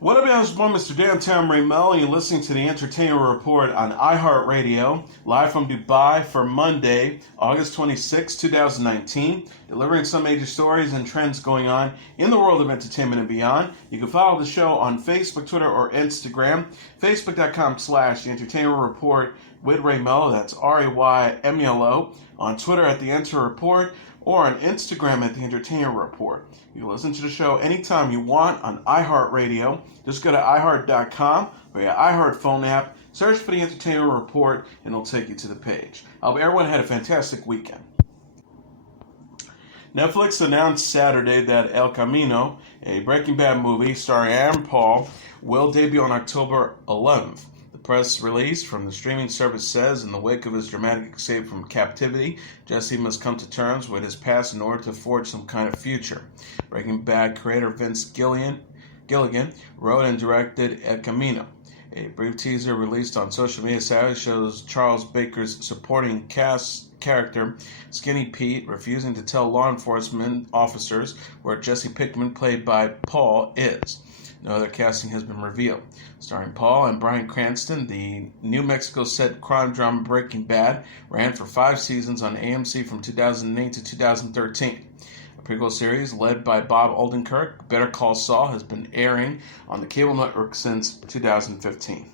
What up, y'all? It's your boy, Mr. Downtown Melo, and you're listening to the Entertainment Report on iHeartRadio, live from Dubai for Monday, August 26, 2019, delivering some major stories and trends going on in the world of entertainment and beyond. You can follow the show on Facebook, Twitter, or Instagram, facebook.com/The Entertainment Report with Ray Melo, that's RAYMELO, on Twitter at The Enter Report, or on Instagram at The Entertainment Report. You can listen to the show anytime you want on iHeartRadio. Just go to iHeart.com or your iHeart phone app, search for The Entertainment Report, and it'll take you to the page. I hope everyone had a fantastic weekend. Netflix announced Saturday that El Camino, a Breaking Bad movie starring Aaron Paul, will debut on October 11th. The press release from the streaming service says, in the wake of his dramatic escape from captivity, Jussie must come to terms with his past in order to forge some kind of future. Breaking Bad creator Vince Gilligan wrote and directed El Camino. A brief teaser released on social media Saturday shows Charles Baker's supporting cast character, Skinny Pete, refusing to tell law enforcement officers where Jesse Pinkman, played by Paul, is. No other casting has been revealed. Starring Paul and Bryan Cranston, the New Mexico set crime drama Breaking Bad ran for 5 seasons on AMC from 2008 to 2013. A prequel series led by Bob Odenkirk, Better Call Saul, has been airing on the cable network since 2015.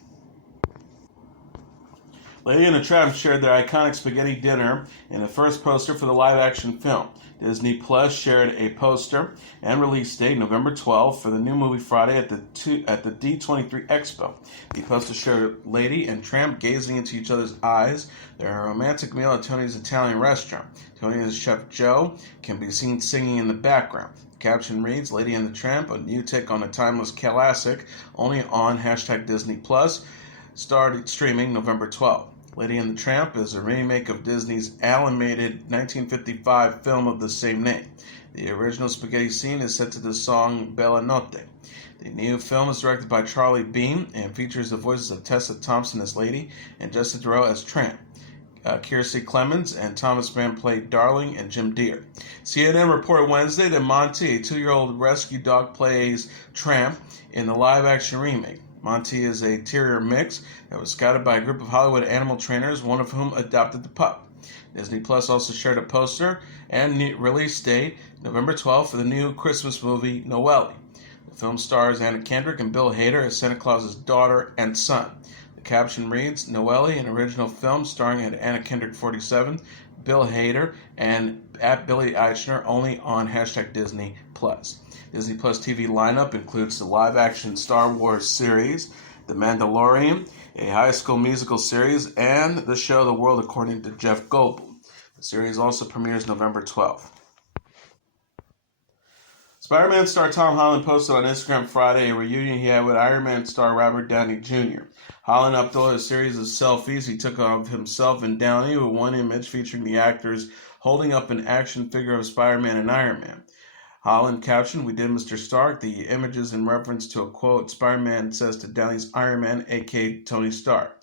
Lady and the Tramp shared their iconic spaghetti dinner in the first poster for the live-action film. Disney Plus shared a poster and release date November 12th for the new movie Friday at the D23 Expo. The poster showed Lady and Tramp gazing into each other's eyes. Their romantic meal at Tony's Italian restaurant. Tony as Chef Joe can be seen singing in the background. The caption reads, Lady and the Tramp, a new take on a timeless classic, only on #Disney Plus, started streaming November 12th. Lady and the Tramp is a remake of Disney's animated 1955 film of the same name. The original spaghetti scene is set to the song Bella Notte. The new film is directed by Charlie Bean and features the voices of Tessa Thompson as Lady and Justin Theroux as Tramp. Kiersey Clemens and Thomas Mann played Darling and Jim Deere. CNN reported Wednesday that Monty, a 2-year-old rescue dog, plays Tramp in the live-action remake. Monty is a terrier mix that was scouted by a group of Hollywood animal trainers, one of whom adopted the pup. Disney Plus also shared a poster and release date, November 12th, for the new Christmas movie, Noelle. The film stars Anna Kendrick and Bill Hader as Santa Claus's daughter and son. The caption reads, Noelle, an original film starring Anna Kendrick 47, Bill Hader, and at Billy Eichner, only on #Disney Plus. Disney Plus TV lineup includes the live-action Star Wars series, The Mandalorian, a high school musical series, and the show The World According to Jeff Goldblum. The series also premieres November 12th. SpiderMan star Tom Holland posted on Instagram Friday a reunion he had with Iron Man star Robert Downey Jr. Holland uploaded a series of selfies he took of himself and Downey, with one image featuring the actors holding up an action figure of Spider-Man and Iron Man. Holland captioned, "We did Mr. Stark." The image is in reference to a quote Spider-Man says to Downey's Iron Man, aka Tony Stark.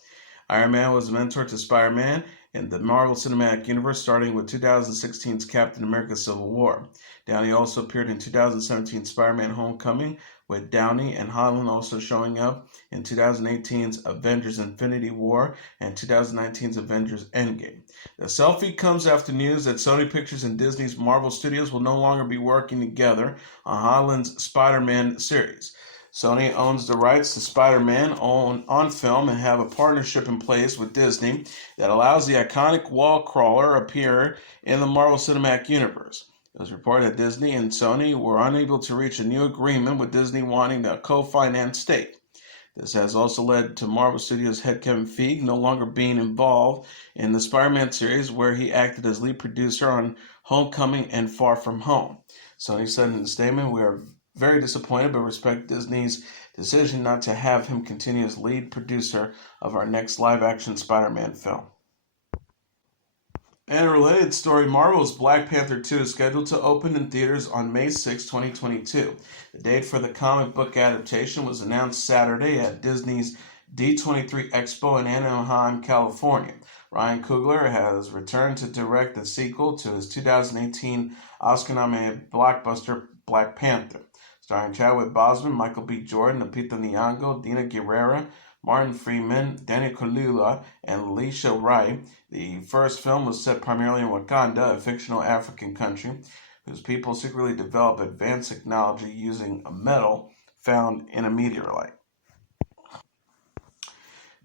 Iron Man was a mentor to Spider-Man in the Marvel Cinematic Universe, starting with 2016's Captain America Civil War. Downey also appeared in 2017's Spider-Man Homecoming, with Downey and Holland also showing up in 2018's Avengers Infinity War and 2019's Avengers Endgame. The selfie comes after news that Sony Pictures and Disney's Marvel Studios will no longer be working together on Holland's Spider-Man series. Sony owns the rights to Spider-Man on film and have a partnership in place with Disney that allows the iconic wall crawler appear in the Marvel Cinematic Universe. It was reported that Disney and Sony were unable to reach a new agreement, with Disney wanting a co-finance stake. This has also led to Marvel Studios head Kevin Feige no longer being involved in the Spider-Man series, where he acted as lead producer on Homecoming and Far From Home. Sony said in a statement, "We are very disappointed but respect Disney's decision not to have him continue as lead producer of our next live-action Spider-Man film." And a related story, Marvel's Black Panther 2 is scheduled to open in theaters on May 6, 2022. The date for the comic book adaptation was announced Saturday at Disney's D23 Expo in Anaheim, California. Ryan Coogler has returned to direct the sequel to his 2018 Oscar-nominated blockbuster Black Panther. starring Chadwick Boseman, Michael B. Jordan, Lupita Nyong'o, Dina Guerrera, Martin Freeman, Daniel Kaluuya, and Alicia Wright. The first film was set primarily in Wakanda, a fictional African country whose people secretly develop advanced technology using a metal found in a meteorite.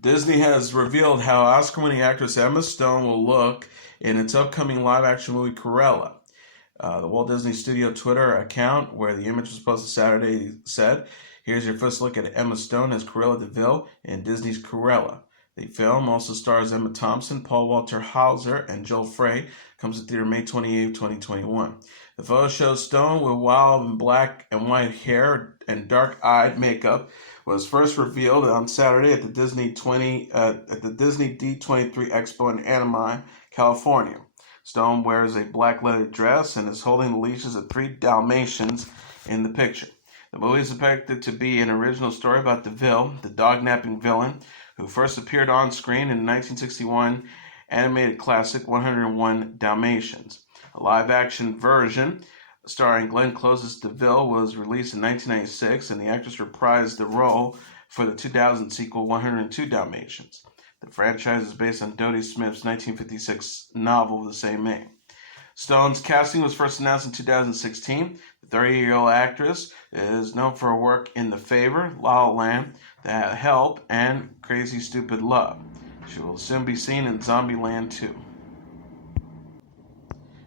Disney has revealed how Oscar-winning actress Emma Stone will look in its upcoming live-action movie Cruella. The Walt Disney Studio Twitter account, where the image was posted Saturday, said, "Here's your first look at Emma Stone as Cruella de Vil in Disney's Cruella." The film also stars Emma Thompson, Paul Walter Hauser, and Joel Frey. Comes to theater May 28, 2021. The photo shows Stone with wild black and white hair and dark-eyed makeup was first revealed on Saturday at the Disney D23 Expo in Anaheim, California. Stone wears a black leather dress and is holding the leashes of 3 Dalmatians in the picture. The movie is expected to be an original story about DeVille, the dog-napping villain, who first appeared on screen in the 1961 animated classic 101 Dalmatians. A live-action version starring Glenn Close's DeVille was released in 1996, and the actress reprised the role for the 2000 sequel 102 Dalmatians. The franchise is based on Dodie Smith's 1956 novel of the same name. Stone's casting was first announced in 2016. The 30-year-old actress is known for her work in The Favor, La La Land, The Help, and Crazy Stupid Love. She will soon be seen in Zombieland 2.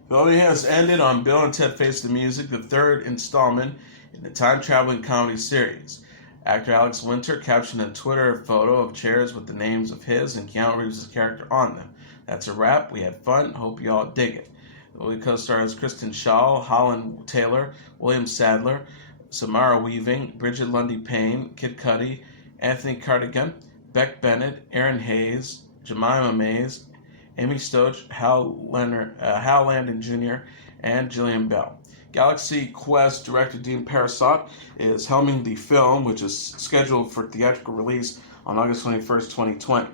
Filming has ended on Bill and Ted Face the Music, the third installment in the time-traveling comedy series. Actor Alex Winter captioned a Twitter photo of chairs with the names of his and Keanu Reeves' character on them. "That's a wrap. We had fun. Hope you all dig it." The movie co-stars Kristen Shaw, Holland Taylor, William Sadler, Samara Weaving, Bridget Lundy Payne, Kid Cudi, Anthony Cardigan, Beck Bennett, Aaron Hayes, Jemima Mays, Amy Stotch, Hal Landon Jr., and Jillian Bell. Galaxy Quest director Dean Parisot is helming the film, which is scheduled for theatrical release on August 21st, 2020.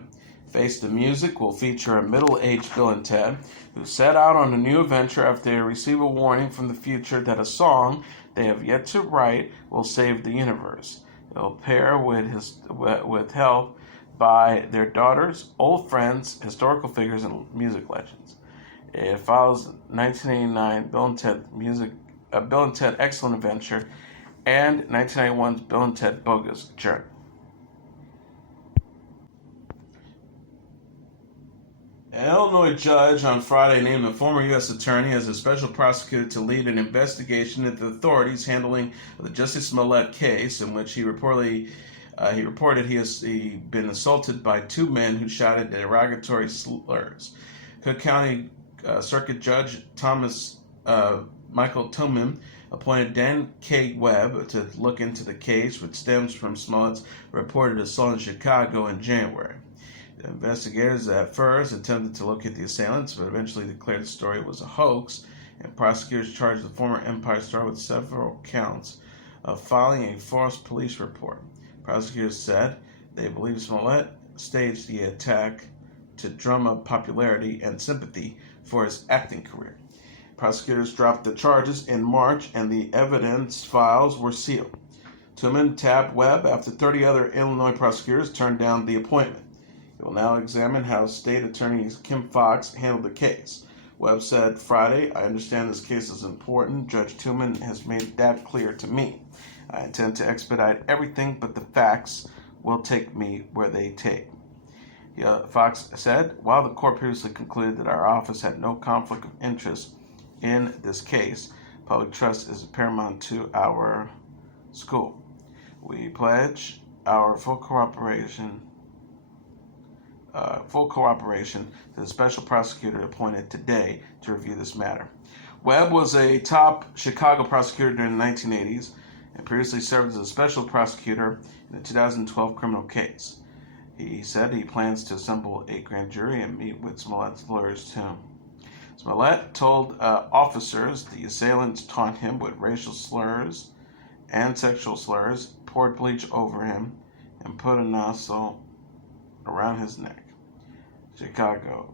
Face the Music will feature a middle-aged Bill and Ted who set out on a new adventure after they receive a warning from the future that a song they have yet to write will save the universe. It will pair with help by their daughters, old friends, historical figures, and music legends. It follows 1989 Bill and Ted Excellent Adventure and 1991's Bill and Ted Bogus Journey. An Illinois judge on Friday named a former U.S. attorney as a special prosecutor to lead an investigation into the authorities handling the Jussie Smollett case, in which he reported he has been assaulted by 2 men who shouted derogatory slurs. Cook County Circuit Judge Thomas Michael Tillman appointed Dan K. Webb to look into the case, which stems from Smollett's reported assault in Chicago in January. The investigators at first attempted to locate the assailants, but eventually declared the story was a hoax, and prosecutors charged the former Empire star with several counts of filing a false police report. Prosecutors said they believe Smollett staged the attack to drum up popularity and sympathy for his acting career. Prosecutors dropped the charges in March, and the evidence files were sealed. Tillman tabbed Webb after 30 other Illinois prosecutors turned down the appointment. He will now examine how State Attorney Kim Foxx handled the case. Webb said Friday, "I understand this case is important. Judge Tillman has made that clear to me. I intend to expedite everything, but the facts will take me where they take." Fox said, "While the court previously concluded that our office had no conflict of interest in this case, public trust is paramount to our school. We pledge our full cooperation to the special prosecutor appointed today to review this matter." Webb was a top Chicago prosecutor during the 1980s and previously served as a special prosecutor in the 2012 criminal case. He said he plans to assemble a grand jury and meet with Smollett's lawyers too. Smollett told officers the assailants taunted him with racial slurs and sexual slurs, poured bleach over him, and put a nozzle around his neck. Chicago.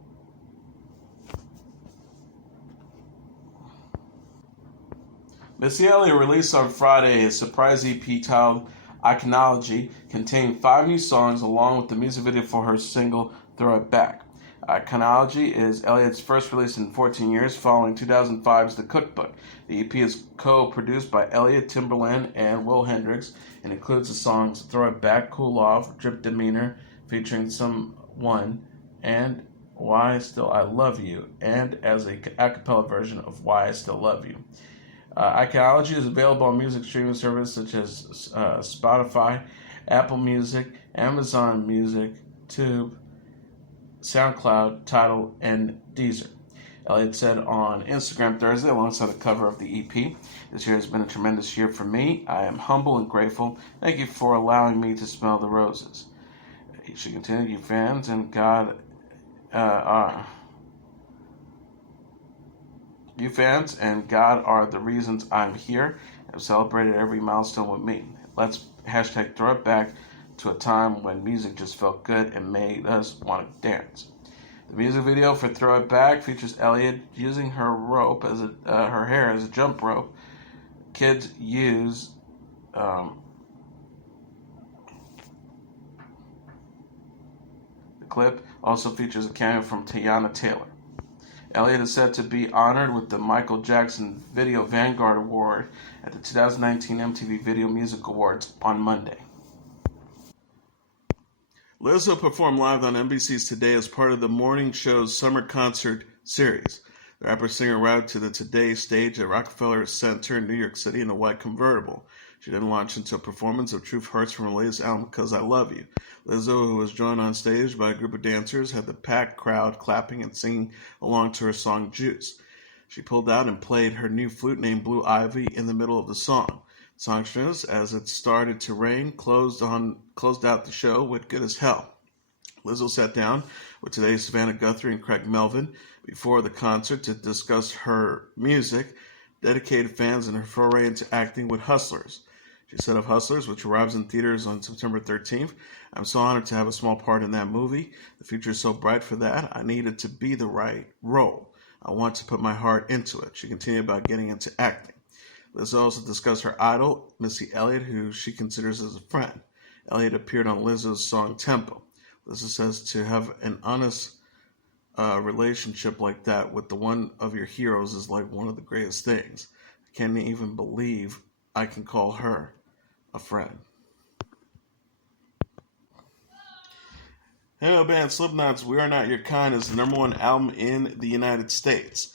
Missy Elliott released on Friday a surprise EP titled Iconology, containing 5 new songs along with the music video for her single Throw It Back. Iconology is Elliott's first release in 14 years, following 2005's The Cookbook. The EP is co-produced by Elliott, Timbaland, and Will Hendrix, and includes the songs Throw It Back, Cool Off, Drip Demeanor, featuring Someone, and Why Still I Love You, and as a cappella version of Why I Still Love You. Iconology is available on music streaming services such as Spotify, Apple Music, Amazon Music, Tube, SoundCloud, Tidal, and Deezer. Elliott said on Instagram Thursday, alongside the cover of the EP, "This year has been a tremendous year for me. I am humble and grateful. Thank you for allowing me to smell the roses." She continued, "You fans and God are the reasons I'm here. Have celebrated every milestone with me. Let's hashtag throw it back to a time when music just felt good and made us want to dance." The music video for Throw It Back features Elliott using her hair as a jump rope. Kids use the clip also features a cameo from Teyana Taylor. Elliott is said to be honored with the Michael Jackson Video Vanguard Award at the 2019 MTV Video Music Awards on Monday. Lizzo performed live on NBC's Today as part of the morning show's summer concert series. The rapper-singer arrived to the Today stage at Rockefeller Center in New York City in a white convertible. She then launched into a performance of Truth Hurts from her latest album, "'Cause I Love You." Lizzo, who was joined on stage by a group of dancers, had the packed crowd clapping and singing along to her song Juice. She pulled out and played her new flute named Blue Ivy in the middle of the song. Songstress, as it started to rain, closed out the show with "Good as Hell." Lizzo sat down with Today's Savannah Guthrie and Craig Melvin before the concert to discuss her music, dedicated fans, and her foray into acting with Hustlers. She said of Hustlers, which arrives in theaters on September 13th, "I'm so honored to have a small part in that movie. The future is so bright for that. I needed to be the right role. I want to put my heart into it." She continued about getting into acting. Lizzo also discussed her idol, Missy Elliott, who she considers as a friend. Elliott appeared on Lizzo's song Tempo. Lizzo says to have an honest relationship like that with the one of your heroes is like one of the greatest things. I can't even believe I can call her a friend. Hello, band Slipknot's "We Are Not Your Kind" is the #1 album in the United States.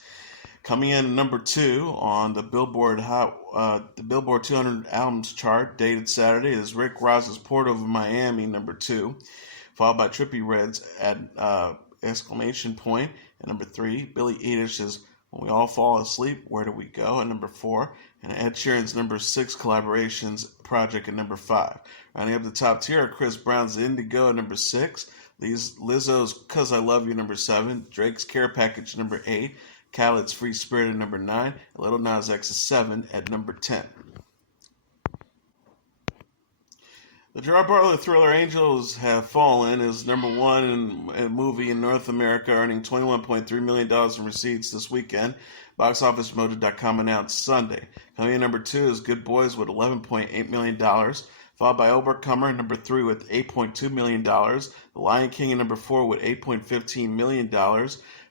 Coming in #2 on the Billboard 200 albums chart, dated Saturday, is Rick Ross's "Port Over Miami," #2, followed by Trippie Redd's at exclamation point at #3, Billie Eilish's "When We All Fall Asleep, Where Do We Go" at #4, and Ed Sheeran's #6 collaborations project at #5. Rounding up the top tier are Chris Brown's "Indigo" at #6, Lizzo's "'Cause I Love You" #7, Drake's "Care Package" #8, Khaled's "Free Spirit" at #9, and Lil Nas X's "7" at #10. The Gerard Butler thriller "Angels Have Fallen" is #1 in movie in North America, earning $21.3 million in receipts this weekend. BoxOfficeMojo.com announced Sunday. Coming in #2 is Good Boys with $11.8 million, followed by Overcomer, #3 with $8.2 million. The Lion King at #4 with $8.15 million.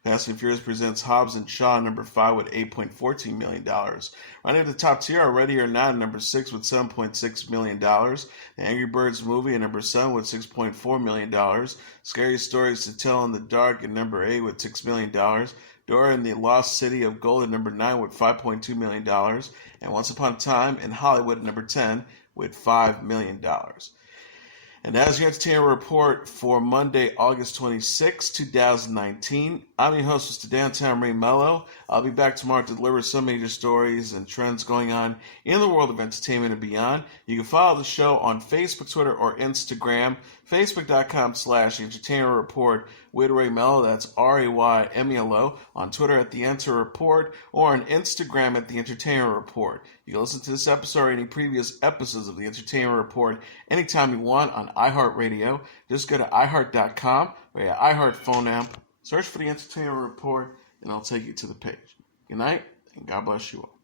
Fast and Furious presents Hobbs and Shaw at #5 with $8.14 million. Running at the top tier are Ready or Not at #6 with $7.6 million. The Angry Birds movie at #7 with $6.4 million. Scary Stories to Tell in the Dark at #8 with $6 million. Dora and the Lost City of Gold at #9 with $5.2 million. And Once Upon a Time in Hollywood at #10 with $5 million. And that's your entertainment report for Monday, August 26, 2019. I'm your host, Mr. Downtown Ray Melo. I'll be back tomorrow to deliver some major stories and trends going on in the world of entertainment and beyond. You can follow the show on Facebook, Twitter, or Instagram. Facebook.com/Entertainment Report with Ray Melo. That's RAYMELO. On Twitter at The Enter Report, or on Instagram at The Entertainment Report. You can listen to this episode or any previous episodes of The Entertainment Report anytime you want on iHeartRadio. Just go to iHeart.com or your iHeart phone app, search for The Entertainment Report, and I'll take you to the page. Good night, and God bless you all.